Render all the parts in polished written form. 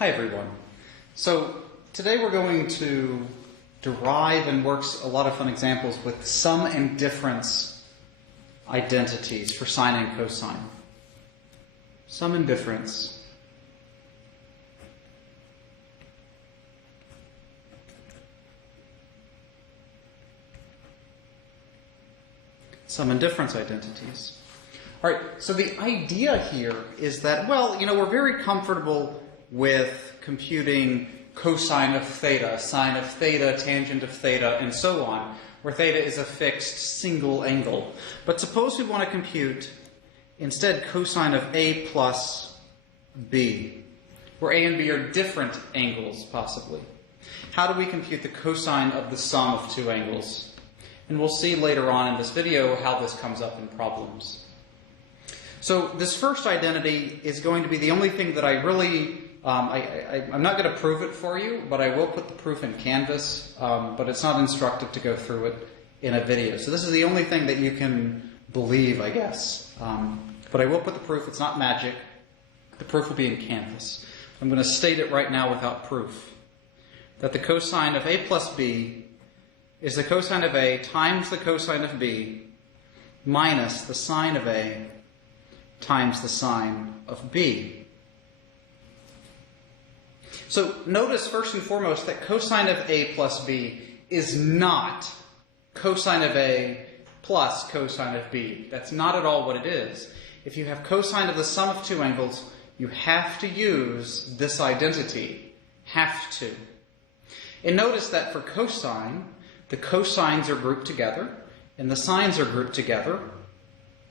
Hi everyone. So today we're going to derive and work a lot of fun examples with sum and difference identities for sine and cosine. Sum and difference. Sum and difference identities. All right, so the idea here is that, well, we're very comfortable with computing cosine of theta, sine of theta, tangent of theta, and so on, where theta is a fixed single angle. But suppose we want to compute instead cosine of a plus b, where a and b are different angles, possibly. How do we compute the cosine of the sum of two angles? And we'll see later on in this video how this comes up in problems. So this first identity is going to be the only thing that I really, I'm not going to prove it for you, but I will put the proof in Canvas, but it's not instructive to go through it in a video. So this is the only thing that you can believe, I guess. But I will put the proof. It's not magic. The proof will be in Canvas. I'm going to state it right now without proof, that the cosine of a plus b is the cosine of a times the cosine of b minus the sine of a times the sine of b. So notice first and foremost that cosine of a plus b is not cosine of a plus cosine of b. That's not at all what it is. If you have cosine of the sum of two angles, you have to use this identity. Have to. And notice that for cosine, the cosines are grouped together, and the sines are grouped together,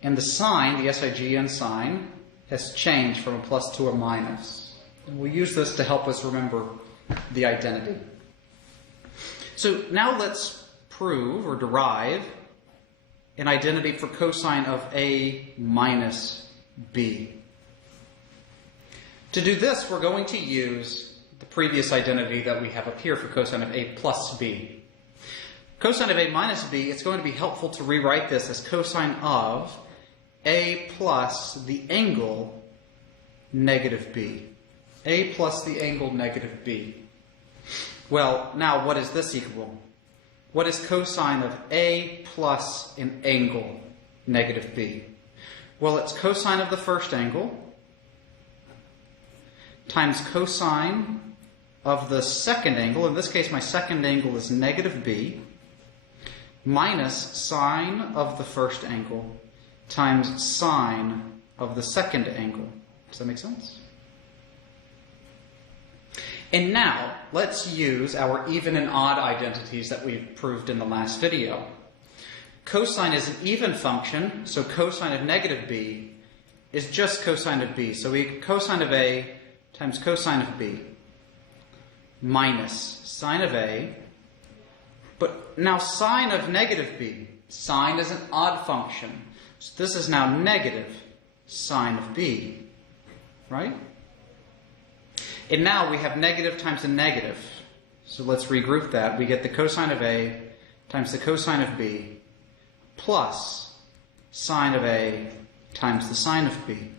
and the sign, the SIGN sign, has changed from a plus to a minus. And we'll use this to help us remember the identity. So now let's prove or derive an identity for cosine of a minus b. To do this, we're going to use the previous identity that we have up here for cosine of a plus b. Cosine of a minus b, it's going to be helpful to rewrite this as cosine of a plus the angle negative b. A plus the angle negative b. Well, now what is this equal? What is cosine of a plus an angle negative b? Well, it's cosine of the first angle times cosine of the second angle. In this case, my second angle is negative b, minus sine of the first angle times sine of the second angle. Does that make sense? And now, let's use our even and odd identities that we've proved in the last video. Cosine is an even function, so cosine of negative b is just cosine of b. So we cosine of a times cosine of b minus sine of a. But now sine of negative b, sine is an odd function. So this is now negative sine of b, right? And now we have negative times a negative. So let's regroup that. We get the cosine of a times the cosine of b plus sine of a times the sine of b.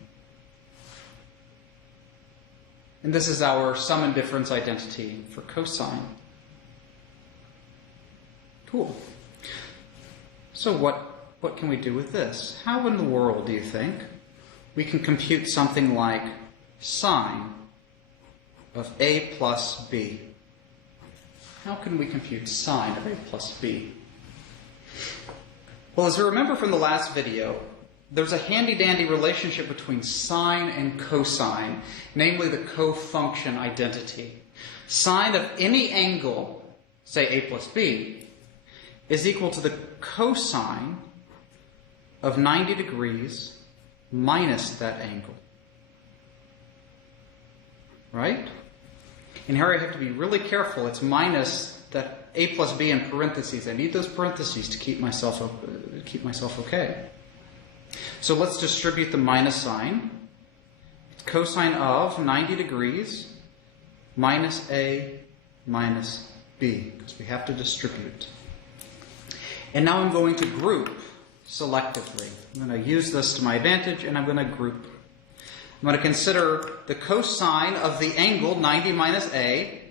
And this is our sum and difference identity for cosine. Cool. So what can we do with this? How in the world do you think we can compute something like sine of a plus b? How can we compute sine of a plus b? Well, as you remember from the last video, there's a handy-dandy relationship between sine and cosine, namely the cofunction identity. Sine of any angle, say a plus b, is equal to the cosine of 90 degrees minus that angle. Right? And here I have to be really careful. It's minus that a plus b in parentheses. I need those parentheses to keep myself okay. So let's distribute the minus sign. It's cosine of 90 degrees minus a minus b, because we have to distribute. And now I'm going to group selectively. I'm going to use this to my advantage, and I'm going to group. I'm going to consider the cosine of the angle 90 minus A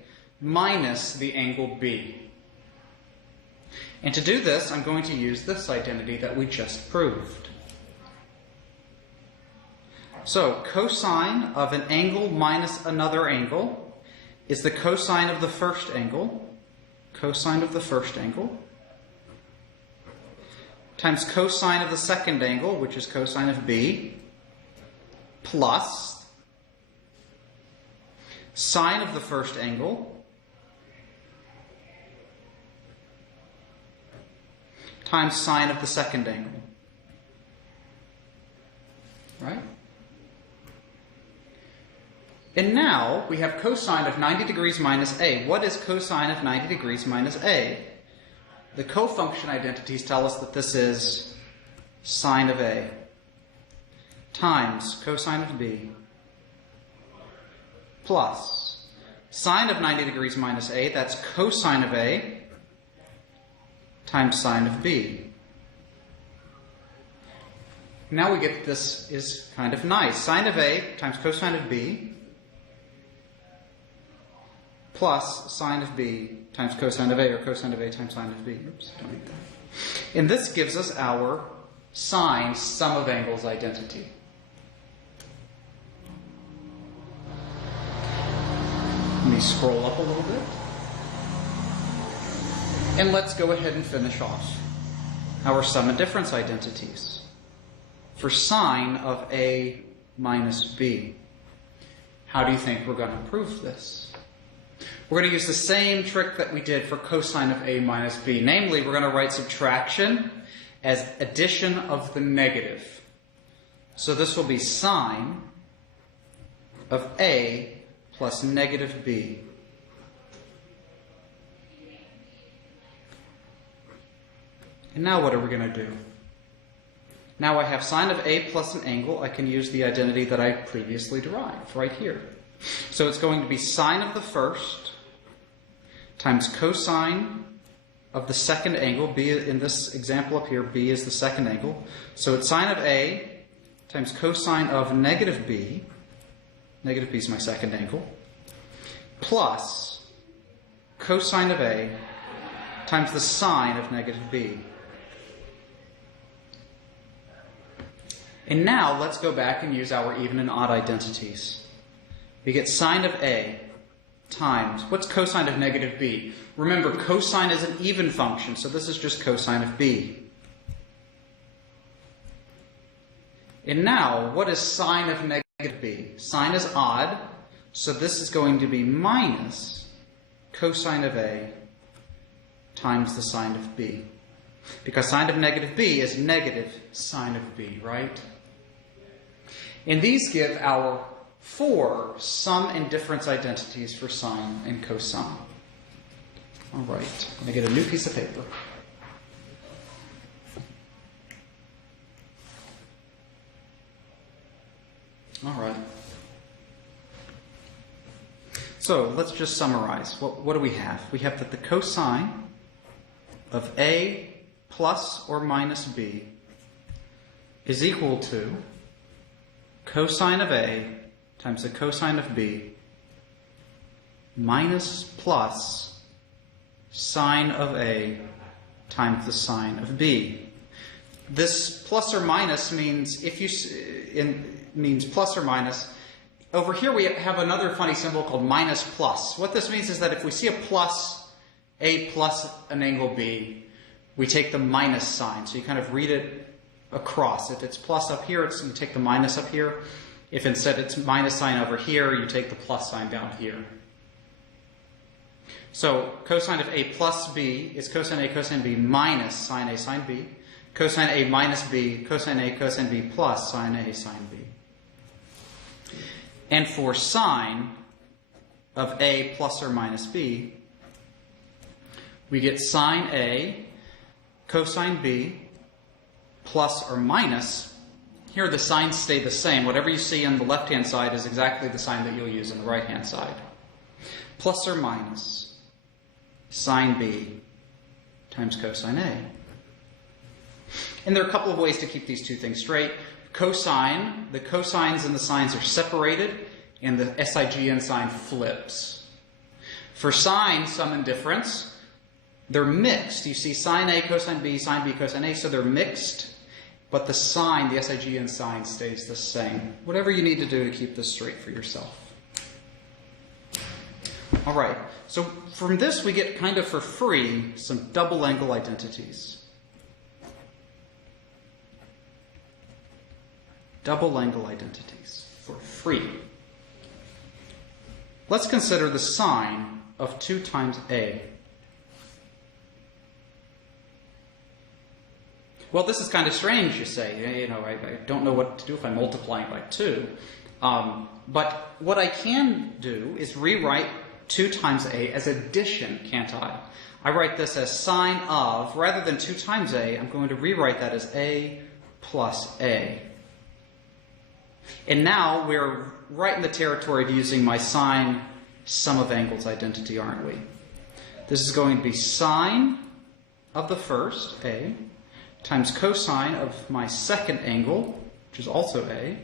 minus the angle B. And to do this, I'm going to use this identity that we just proved. So, cosine of an angle minus another angle is the cosine of the first angle, times cosine of the second angle, which is cosine of B, plus sine of the first angle times sine of the second angle. Right? And now we have cosine of 90 degrees minus A. What is cosine of 90 degrees minus A? The cofunction identities tell us that this is sine of A times cosine of B plus sine of 90 degrees minus A, that's cosine of A times sine of B. Now we get this is kind of nice. Sine of A times cosine of B plus sine of B times cosine of A, or cosine of A times sine of B. Oops, don't need that. And this gives us our sine sum of angles identity. Let me scroll up a little bit. And let's go ahead and finish off our sum and difference identities for sine of A minus B. How do you think we're going to prove this? We're going to use the same trick that we did for cosine of A minus B. Namely, we're going to write subtraction as addition of the negative. So this will be sine of A plus negative B. And now what are we going to do? Now I have sine of A plus an angle. I can use the identity that I previously derived right here. So it's going to be sine of the first times cosine of the second angle. B, in this example up here, B is the second angle. So it's sine of A times cosine of negative B. Negative B is my second angle. Plus cosine of A times the sine of negative B. And now let's go back and use our even and odd identities. We get sine of A times, what's cosine of negative B? Remember, cosine is an even function, so this is just cosine of B. And now, what is sine of negative B? Sine is odd, so this is going to be minus cosine of A times the sine of B. Because sine of negative B is negative sine of B, right? And these give our 4 sum and difference identities for sine and cosine. All right, I'm going to get a new piece of paper. All right. So let's just summarize. What do we have? We have that the cosine of A plus or minus B is equal to cosine of A times the cosine of B minus plus sine of A times the sine of B. This plus or minus means means plus or minus. Over here we have another funny symbol called minus plus. What this means is that if we see a plus, A plus an angle B, we take the minus sign. So you kind of read it across. If it's plus up here, you take the minus up here. If instead it's minus sign over here, you take the plus sign down here. So cosine of A plus B is cosine A cosine B minus sine A sine B. Cosine A minus B, cosine A cosine B plus sine A sine B. And for sine of A plus or minus B, we get sine A cosine B plus or minus. Here the signs stay the same. Whatever you see on the left-hand side is exactly the sign that you'll use on the right-hand side. Plus or minus sine B times cosine A. And there are a couple of ways to keep these two things straight. Cosine, the cosines and the sines are separated, and the SIGN sign flips. For sine, sum and difference, they're mixed. You see sine A, cosine B, cosine A, so they're mixed, but the sign, the SIGN sign, stays the same. Whatever you need to do to keep this straight for yourself. All right, so from this we get kind of for free some double angle identities. Double angle identities for free. Let's consider the sine of 2 times A. Well, this is kind of strange, you say. You know, I don't know what to do if I'm multiplying by 2. But what I can do is rewrite 2 times A as addition, can't I? I write this as sine of, rather than 2 times A, I'm going to rewrite that as A plus A. And now we're right in the territory of using my sine sum of angles identity, aren't we? This is going to be sine of the first, A, times cosine of my second angle, which is also A,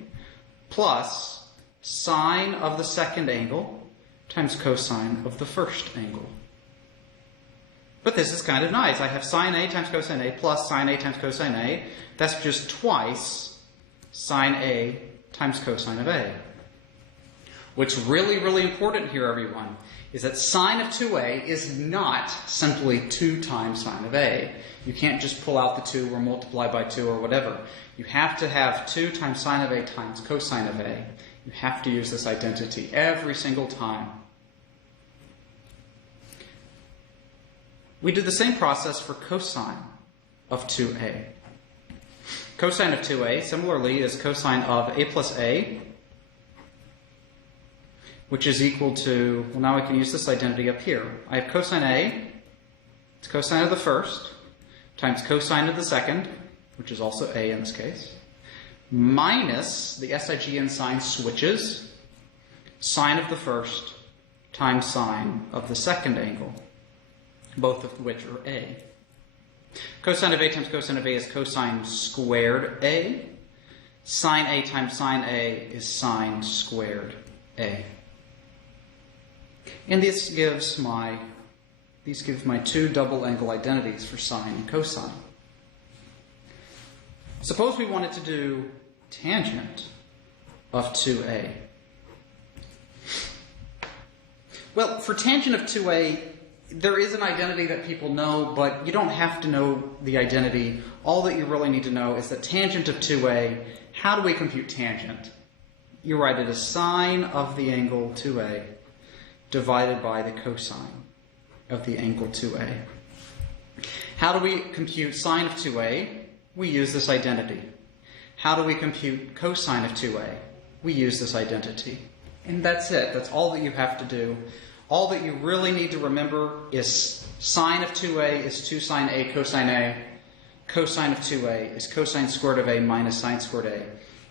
plus sine of the second angle times cosine of the first angle. But this is kind of nice. I have sine A times cosine A plus sine A times cosine A. That's just twice sine A times cosine of A. What's really, really important here, everyone, is that sine of 2A is not simply 2 times sine of A. You can't just pull out the 2 or multiply by 2 or whatever. You have to have 2 times sine of A times cosine of A. You have to use this identity every single time. We did the same process for cosine of 2A. Cosine of 2A, similarly, is cosine of A plus A, which is equal to, well, now I can use this identity up here. I have cosine A, it's cosine of the first, times cosine of the second, which is also A in this case, minus the SIGN sign switches, sine of the first times sine of the second angle, both of which are A. Cosine of A times cosine of A is cosine squared A. Sine A times sine A is sine squared A. And this gives my 2 double angle identities for sine and cosine. Suppose we wanted to do tangent of 2A. Well, for tangent of 2A, there is an identity that people know, but you don't have to know the identity. All that you really need to know is that tangent of 2A, how do we compute tangent? You write it as sine of the angle 2A divided by the cosine of the angle 2A. How do we compute sine of 2A? We use this identity. How do we compute cosine of 2A? We use this identity. And that's it. That's all that you have to do. All that you really need to remember is sine of 2A is 2 sine A cosine A. Cosine of 2A is cosine squared of A minus sine squared A.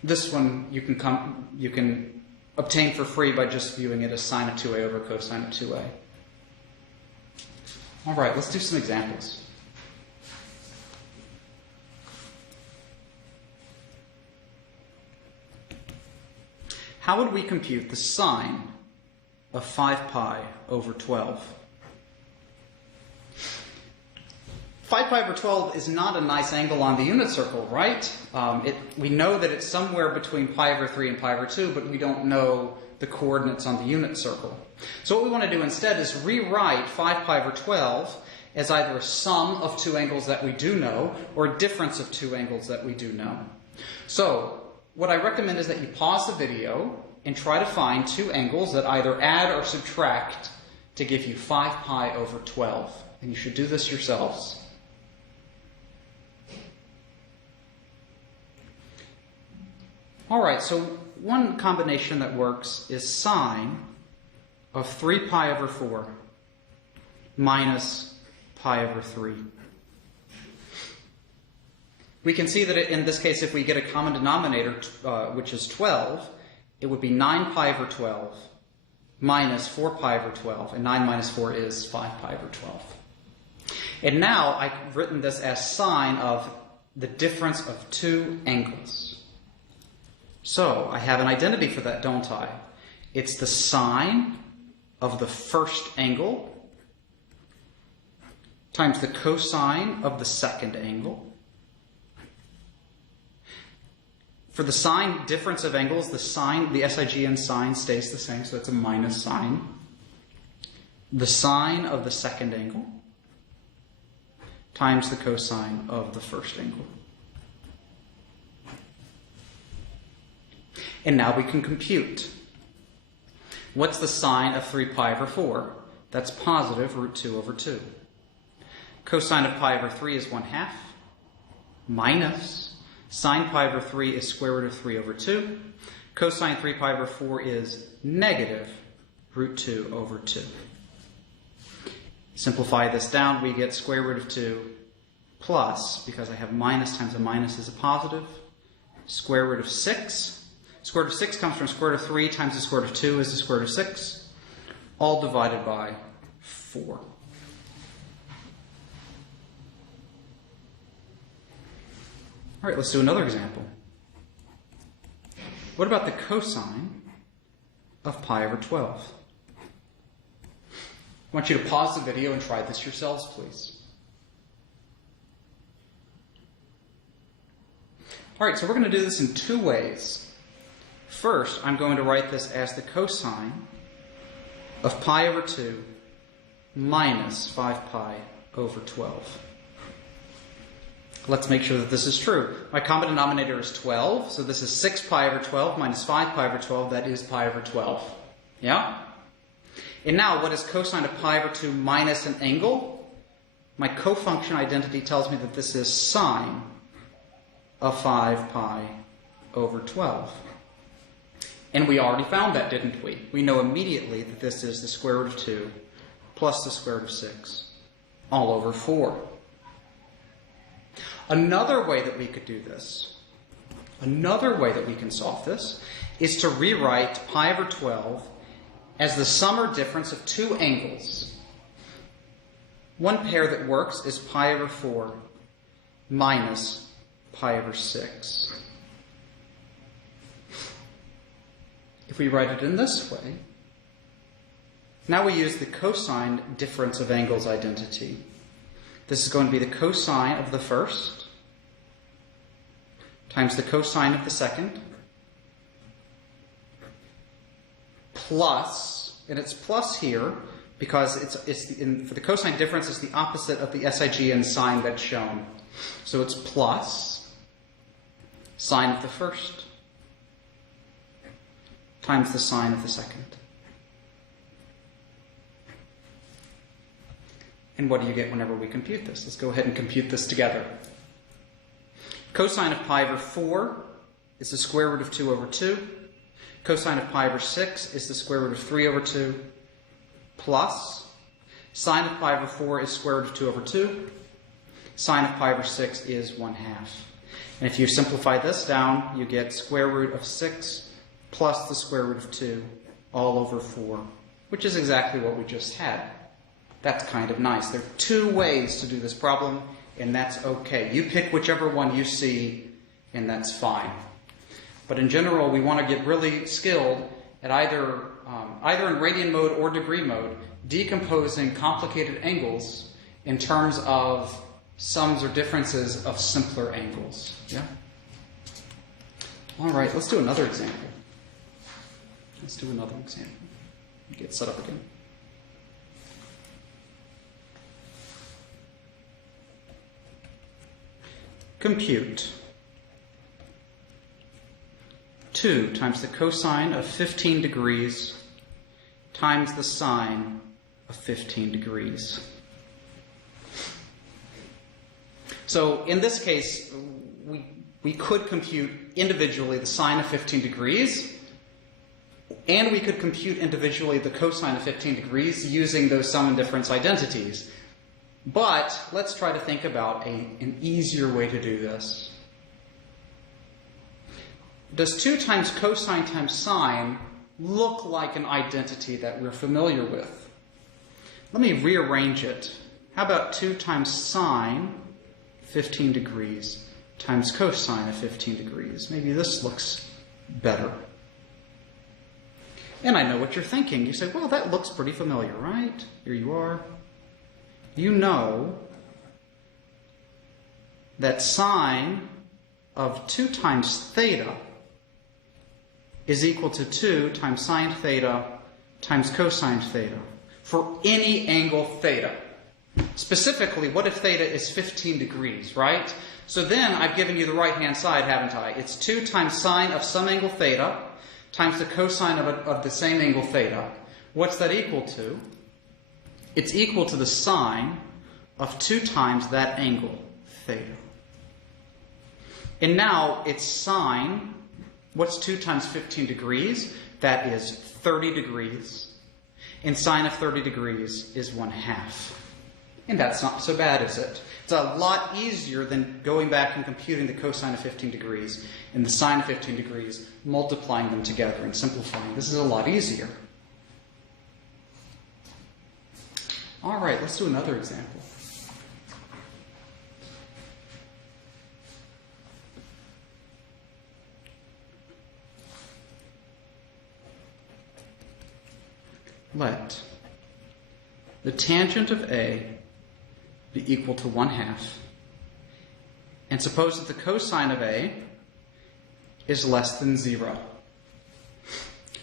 This one you can obtain for free by just viewing it as sine of 2A over cosine of 2A. All right, let's do some examples. How would we compute the sine of 5 pi over 12? 5 pi over 12 is not a nice angle on the unit circle, right? We know that it's somewhere between pi over 3 and pi over 2, but we don't know the coordinates on the unit circle. So what we want to do instead is rewrite 5 pi over 12 as either a sum of 2 angles that we do know or a difference of 2 angles that we do know. So what I recommend is that you pause the video and try to find 2 angles that either add or subtract to give you 5 pi over 12. And you should do this yourselves. All right, so one combination that works is sine of 3 pi over 4 minus pi over 3. We can see that in this case, if we get a common denominator, which is 12, it would be 9 pi over 12 minus 4 pi over 12, and 9 minus 4 is 5 pi over 12. And now I've written this as sine of the difference of 2 angles. So I have an identity for that, don't I? It's the sine of the first angle times the cosine of the second angle. For the sine difference of angles, the SIGN sign stays the same, so it's a minus sign. The sine of the second angle times the cosine of the first angle. And now we can compute. What's the sine of 3 pi over 4? That's positive root 2 over 2. Cosine of pi over 3 is 1/2 minus sine pi over 3 is square root of 3 over 2. Cosine 3 pi over 4 is negative root 2 over 2. Simplify this down, we get square root of 2 plus, because I have minus times a minus is a positive, square root of 6. Square root of 6 comes from square root of 3 times the square root of 2 is the square root of 6, all divided by 4. All right, let's do another example. What about the cosine of pi over 12? I want you to pause the video and try this yourselves, please. All right, so we're going to do this in 2 ways. First, I'm going to write this as the cosine of pi over 2 minus 5 pi over 12. Let's make sure that this is true. My common denominator is 12, so this is 6 pi over 12 minus 5 pi over 12, that is pi over 12. Yeah? And now, what is cosine of pi over 2 minus an angle? My cofunction identity tells me that this is sine of 5 pi over 12. And we already found that, didn't we? We know immediately that this is the square root of 2 plus the square root of 6 all over 4. Another way that we could do this, another way that we can solve this, is to rewrite pi over 12 as the sum or difference of 2 angles. One pair that works is pi over 4 minus pi over 6. If we write it in this way, now we use the cosine difference of angles identity. This is going to be the cosine of the first times the cosine of the second plus, and it's plus here because for the cosine difference it's the opposite of the SIGN sign that's shown. So it's plus sine of the first times the sine of the second. And what do you get whenever we compute this? Let's go ahead and compute this together. Cosine of pi over 4 is the square root of 2 over 2. Cosine of pi over 6 is the square root of 3 over 2. Plus, sine of pi over 4 is square root of 2 over 2. Sine of pi over 6 is 1/2. And if you simplify this down, you get square root of 6 plus the square root of 2 all over 4, which is exactly what we just had. That's kind of nice. There are 2 ways to do this problem, and that's okay. You pick whichever one you see, and that's fine. But in general, we want to get really skilled at either in radian mode or degree mode, decomposing complicated angles in terms of sums or differences of simpler angles. Yeah? All right, let's do another example. Let's do another example. Get set up again. Compute 2 times the cosine of 15 degrees times the sine of 15 degrees. So in this case, we could compute individually the sine of 15 degrees, and we could compute individually the cosine of 15 degrees using those sum and difference identities. But let's try to think about an easier way to do this. Does 2 times cosine times sine look like an identity that we're familiar with? Let me rearrange it. How about 2 times sine 15 degrees times cosine of 15 degrees? Maybe this looks better. And I know what you're thinking. You say, well, that looks pretty familiar, right? Here you are. You know that sine of 2 times theta is equal to 2 times sine theta times cosine theta for any angle theta. Specifically, what if theta is 15 degrees, right? So then I've given you the right-hand side, haven't I? It's 2 times sine of some angle theta times the cosine of the same angle theta. What's that equal to? It's equal to the sine of 2 times that angle theta. And now it's sine. What's 2 times 15 degrees? That is 30 degrees. And sine of 30 degrees is 1/2. And that's not so bad, is it? It's a lot easier than going back and computing the cosine of 15 degrees and the sine of 15 degrees, multiplying them together and simplifying. This is a lot easier. All right, let's do another example. Let the tangent of A be equal to 1/2. And suppose that the cosine of A is less than 0.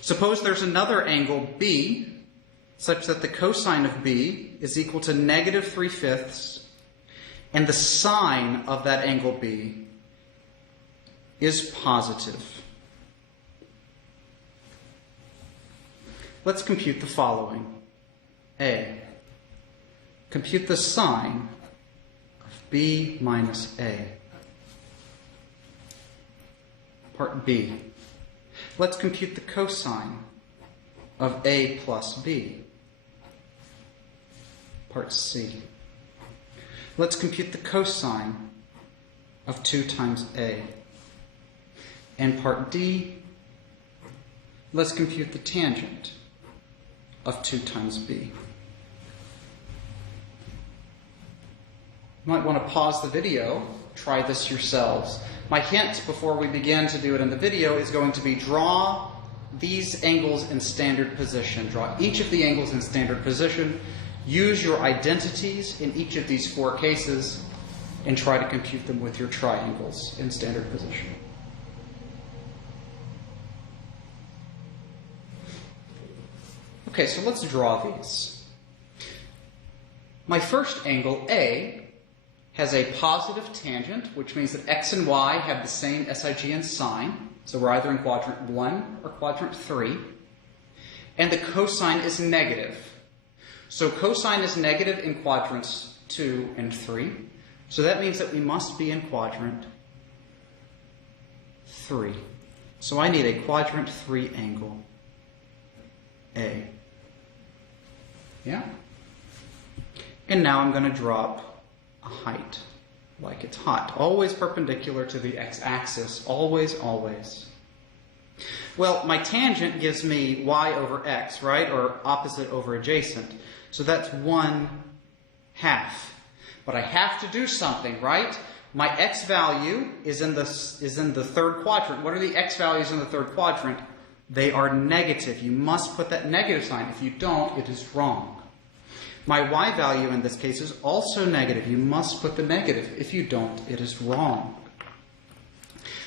Suppose there's another angle B such that the cosine of B is equal to -3/5 and the sine of that angle B is positive. Let's compute the following. A. Compute the sine of B minus A. Part B. Let's compute the cosine of A plus B. Part C. Let's compute the cosine of 2 times A. And part D. Let's compute the tangent of 2 times B. You might want to pause the video, try this yourselves. My hint before we begin to do it in the video is going to be draw these angles in standard position. Draw each of the angles in standard position. Use your identities in each of these 4 cases and try to compute them with your triangles in standard position. Okay, so let's draw these. My first angle, A, has a positive tangent, which means that x and y have the same SIG and sine. So we're either in quadrant 1 or quadrant 3. And the cosine is negative. So cosine is negative in quadrants 2 and 3. So that means that we must be in quadrant 3. So I need a quadrant 3 angle, A. Yeah? And now I'm going to drop a height like it's hot. Always perpendicular to the x-axis. Always, always. Well, my tangent gives me y over x, right? Or opposite over adjacent. So that's 1/2. But I have to do something, right? My x value is in the third quadrant. What are the x values in the third quadrant? They are negative. You must put that negative sign. If you don't, it is wrong. My y value in this case is also negative. You must put the negative. If you don't, it is wrong.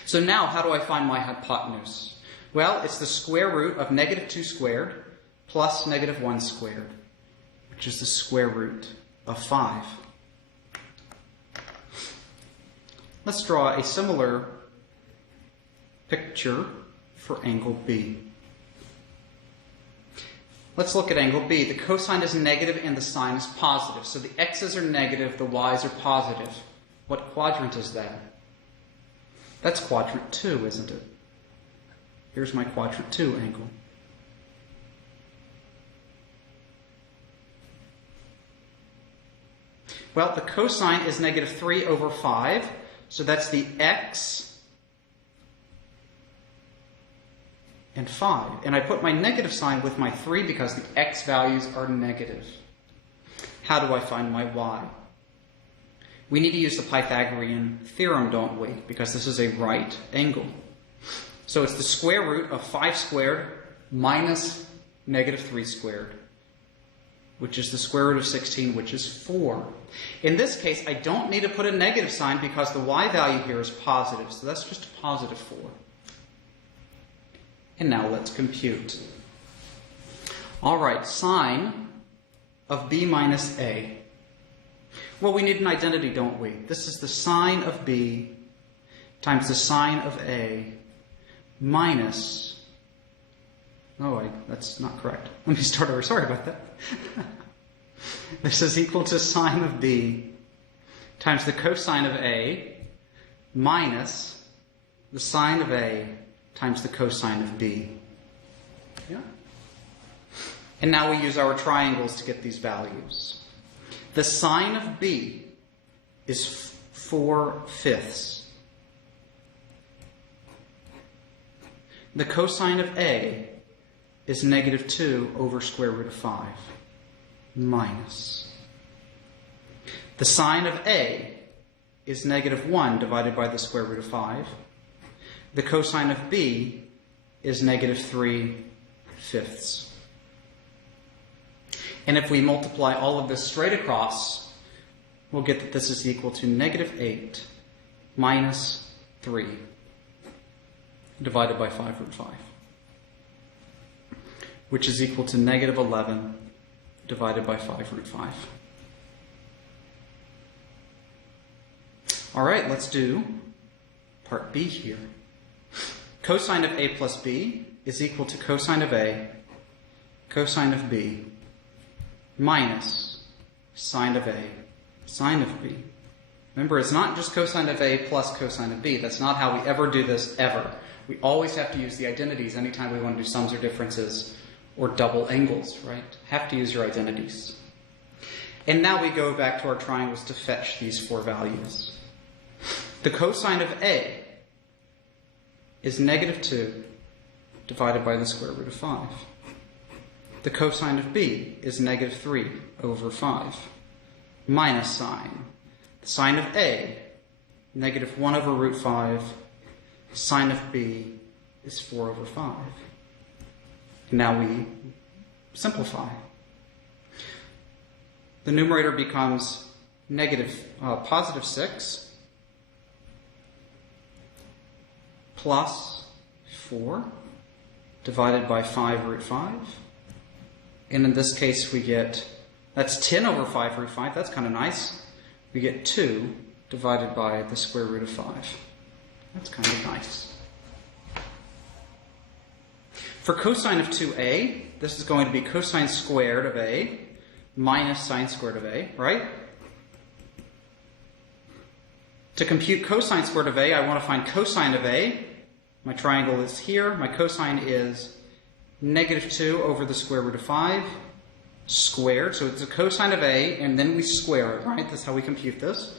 So now, how do I find my hypotenuse? Well, it's the square root of -2 squared plus -1 squared, which is the square root of 5. Let's draw a similar picture for angle B. Let's look at angle B. The cosine is negative and the sine is positive. So the x's are negative, the y's are positive. What quadrant is that? That's quadrant 2, isn't it? Here's my quadrant 2 angle. Well, the cosine is -3 over 5. So that's the x and 5. And I put my negative sign with my 3 because the x values are negative. How do I find my y? We need to use the Pythagorean theorem, don't we? Because this is a right angle. So it's the square root of 5 squared minus negative 3 squared, which is the square root of 16, which is 4. In this case, I don't need to put a negative sign because the y value here is positive, so that's just a positive 4. And now let's compute. All right, sine of b minus a. Well, we need an identity, don't we? This is the sine of b times the sine of a minus... Oh, wait, that's not correct. Let me start over. Sorry about that. This is equal to sine of b times the cosine of a minus the sine of a times the cosine of b. Yeah? And now we use our triangles to get these values. The sine of b is 4/5. The cosine of a is negative 2 over square root of 5 minus. The sine of a is negative 1 divided by the square root of 5. The cosine of b is negative 3/5. And if we multiply all of this straight across, we'll get that this is equal to negative 8 minus 3 divided by 5 root 5, which is equal to negative 11 divided by 5 root 5. All right, let's do part b here. Cosine of a plus b is equal to cosine of a, cosine of b, minus sine of a, sine of b. Remember, it's not just cosine of a plus cosine of b. That's not how we ever do this, ever. We always have to use the identities anytime we want to do sums or differences or double angles, right? Have to use your identities. And now we go back to our triangles to fetch these 4 values. The cosine of a is negative 2 divided by the square root of 5. The cosine of b is negative 3 over 5 minus sine. The sine of a, negative 1 over root 5. Sine of b is 4 over 5. And now we simplify. The numerator becomes positive 6 plus 4 divided by 5 root 5. And in this case we get, that's 10 over 5 root 5. That's kind of nice. We get 2 divided by the square root of 5. That's kind of nice. For cosine of 2a, this is going to be cosine squared of a minus sine squared of a, right? To compute cosine squared of a, I want to find cosine of a. My triangle is here. My cosine is negative 2 over the square root of 5 squared. So it's a cosine of a, and then we square it, right? That's how we compute this.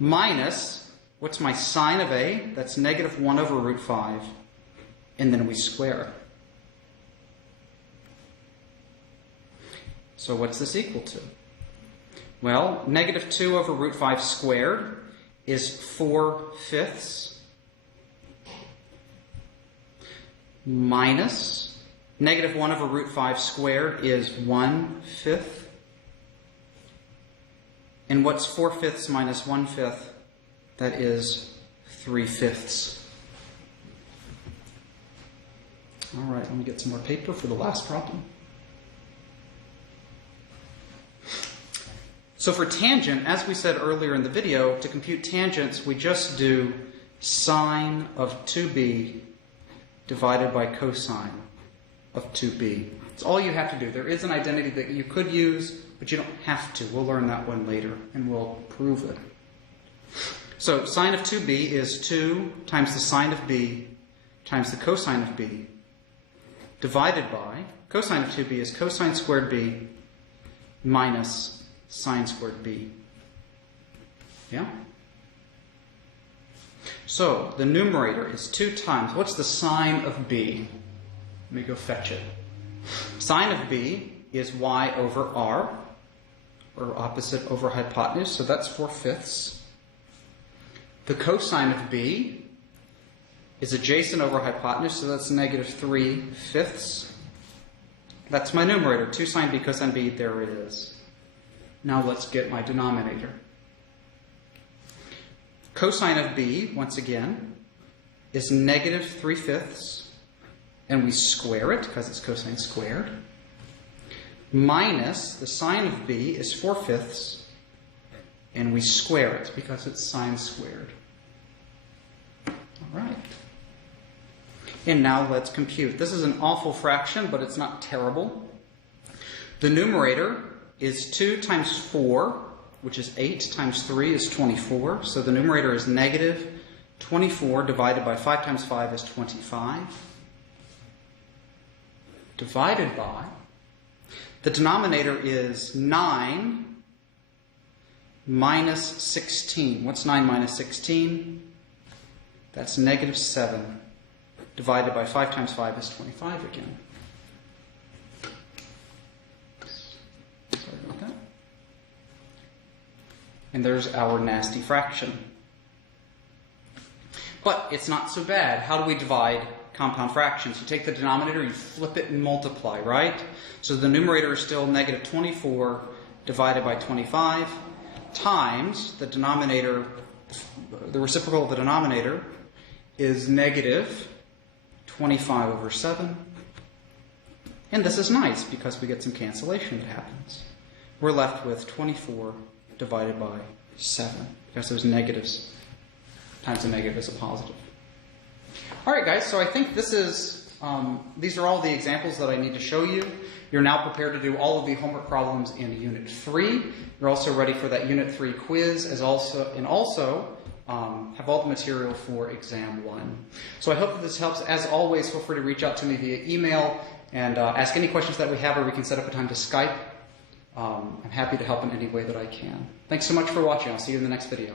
Minus, what's my sine of a? That's negative 1 over root 5. And then we square it. So what's this equal to? Well, negative 2 over root 5 squared is 4/5 minus negative 1 over root 5 squared is 1/5. And what's 4/5 minus 1/5? That is 3/5. All right, let me get some more paper for the last problem. So for tangent, as we said earlier in the video, to compute tangents, we just do sine of 2b divided by cosine of 2b. It's all you have to do. There is an identity that you could use, but you don't have to. We'll learn that one later, and we'll prove it. So sine of 2b is 2 times the sine of b times the cosine of b divided by, cosine of 2b is cosine squared b minus sine squared b. Yeah? So the numerator is 2 times, what's the sine of b? Let me go fetch it. Sine of b is y over r, or opposite over hypotenuse, so that's 4/5. The cosine of b, is adjacent over hypotenuse, so that's negative 3/5. That's my numerator, 2 sine b cosine b, there it is. Now let's get my denominator. Cosine of b, once again, is negative 3/5, and we square it because it's cosine squared, minus the sine of b is 4/5, and we square it because it's sine squared. All right. And now let's compute. This is an awful fraction, but it's not terrible. The numerator is 2 times 4, which is 8, times 3 is 24. So the numerator is negative 24 divided by 5 times 5 is 25. Divided by, the denominator is 9 minus 16. What's 9 minus 16? That's negative 7. Divided by 5 times 5 is 25 again. Sorry about that. And there's our nasty fraction. But it's not so bad. How do we divide compound fractions? You take the denominator, you flip it and multiply, right? So the numerator is still negative 24 divided by 25 times the denominator, the reciprocal of the denominator is negative 25 over 7. And this is nice because we get some cancellation that happens. We're left with 24 divided by 7 because those negatives times a negative is a positive. All right, guys, so I think this is, these are all the examples that I need to show you. You're now prepared to do all of the homework problems in Unit 3. You're also ready for that Unit 3 quiz, and also have all the material for Exam 1. So I hope that this helps. As always, feel free to reach out to me via email and ask any questions that we have, or we can set up a time to Skype. I'm happy to help in any way that I can. Thanks so much for watching. I'll see you in the next video.